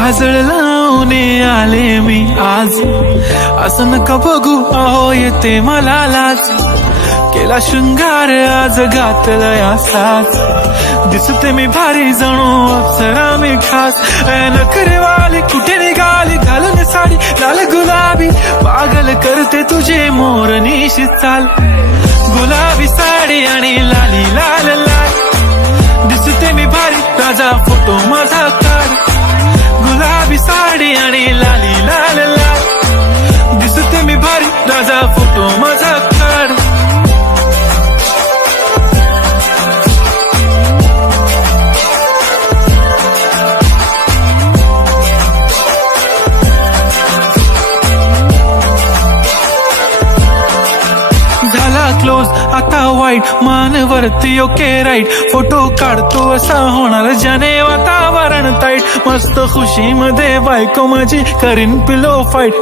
काजळ लावून आले मी आज, असं नका बघू अहो येते मला लाज. केला शृंगार आज घातलाय असाच, दिसते मी भारी जणू अप्सरा मी खास. नखरेवाली कुठे निघाली घालून साडी लाल गुलाबी, पागल करते तुझे मोरनीशी चाल. गुलाबी साडी आणि लाली लाल लाल, दिसते मी भारी ताजा फोटो माझा काढ. गुलाबी साडी आणि लाली लाल लाल, दिसते मी भारी ताजा फोटो माझा काढ. क्लोज आता वाईट मानवरती ओके राईट, फोटो काढतो असा होणार ज्याने वातावरण ताईट. मस्त खुशी मध्ये बायको माझी करीन पिलो फाईट.